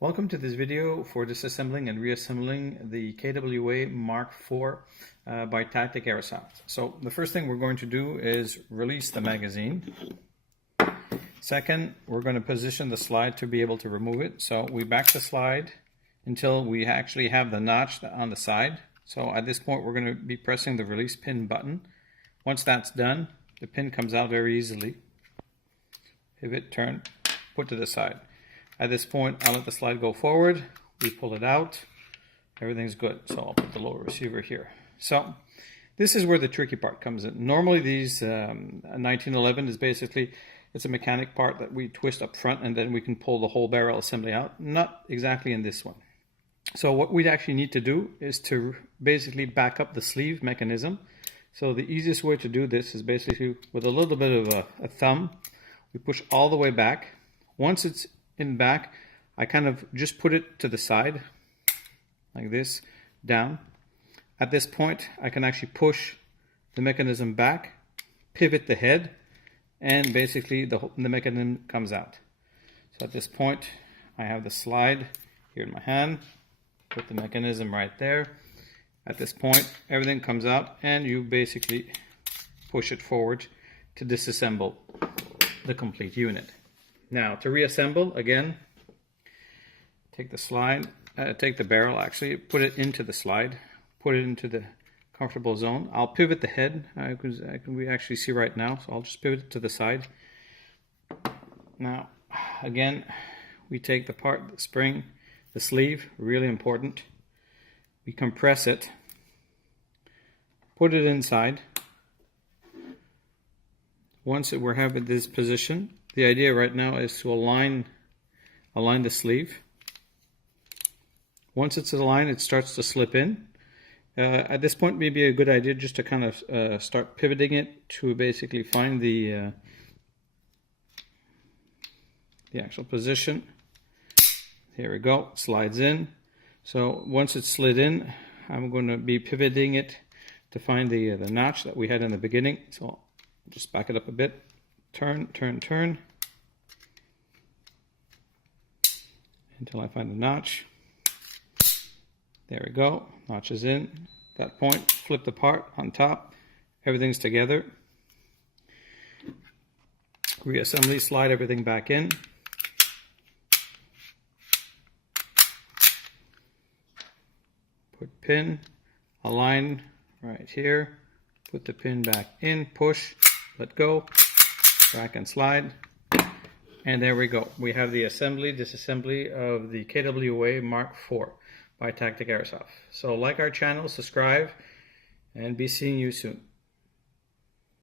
Welcome to this video for disassembling and reassembling the KWA Mark IV by Taktik Airsoft. So the first thing we're going to do is release the magazine. Second, we're going to position the slide to be able to remove it. So we back the slide until we actually have the notch on the side. So at this point we're going to be pressing the release pin button. Once that's done, the pin comes out very easily. Pivot, turn, put to the side. At this point, I'll let the slide go forward. We pull it out. Everything's good. So I'll put the lower receiver here. So this is where the tricky part comes in. Normally these 1911 is basically, it's a mechanic part that we twist up front and then we can pull the whole barrel assembly out. Not exactly in this one. So what we actually need to do is to basically back up the sleeve mechanism. So the easiest way to do this is basically with a little bit of a thumb. We push all the way back. Once it's in back, I kind of just put it to the side like this, down. At this point I can actually push the mechanism back, pivot the head, and basically the mechanism comes out. So at this point I have the slide here in my hand, put the mechanism right there. At this point everything comes out and you basically push it forward to disassemble the complete unit. Now to reassemble, again, take the slide, take the barrel actually, put it into the slide, put it into the comfortable zone. I'll pivot the head, we actually see right now, so I'll just pivot it to the side. Now, again, we take the part, the spring, the sleeve, really important. We compress it, put it inside. Once we're having this position, the idea right now is to align the sleeve. Once it's aligned, it starts to slip in. At this point, maybe a good idea just to kind of start pivoting it to basically find the actual position. Here we go, slides in. So once it's slid in, I'm going to be pivoting it to find the notch that we had in the beginning. So I'll just back it up a bit. Turn, turn, turn until I find the notch. There we go, notch is in. At that point, flip the part on top, everything's together. Reassembly, slide everything back in. Put pin, align right here, put the pin back in, push, let go, back and slide, and there we go. We have the disassembly of the KWA Mark IV by Taktik Airsoft. So like our channel, subscribe, and be seeing you soon.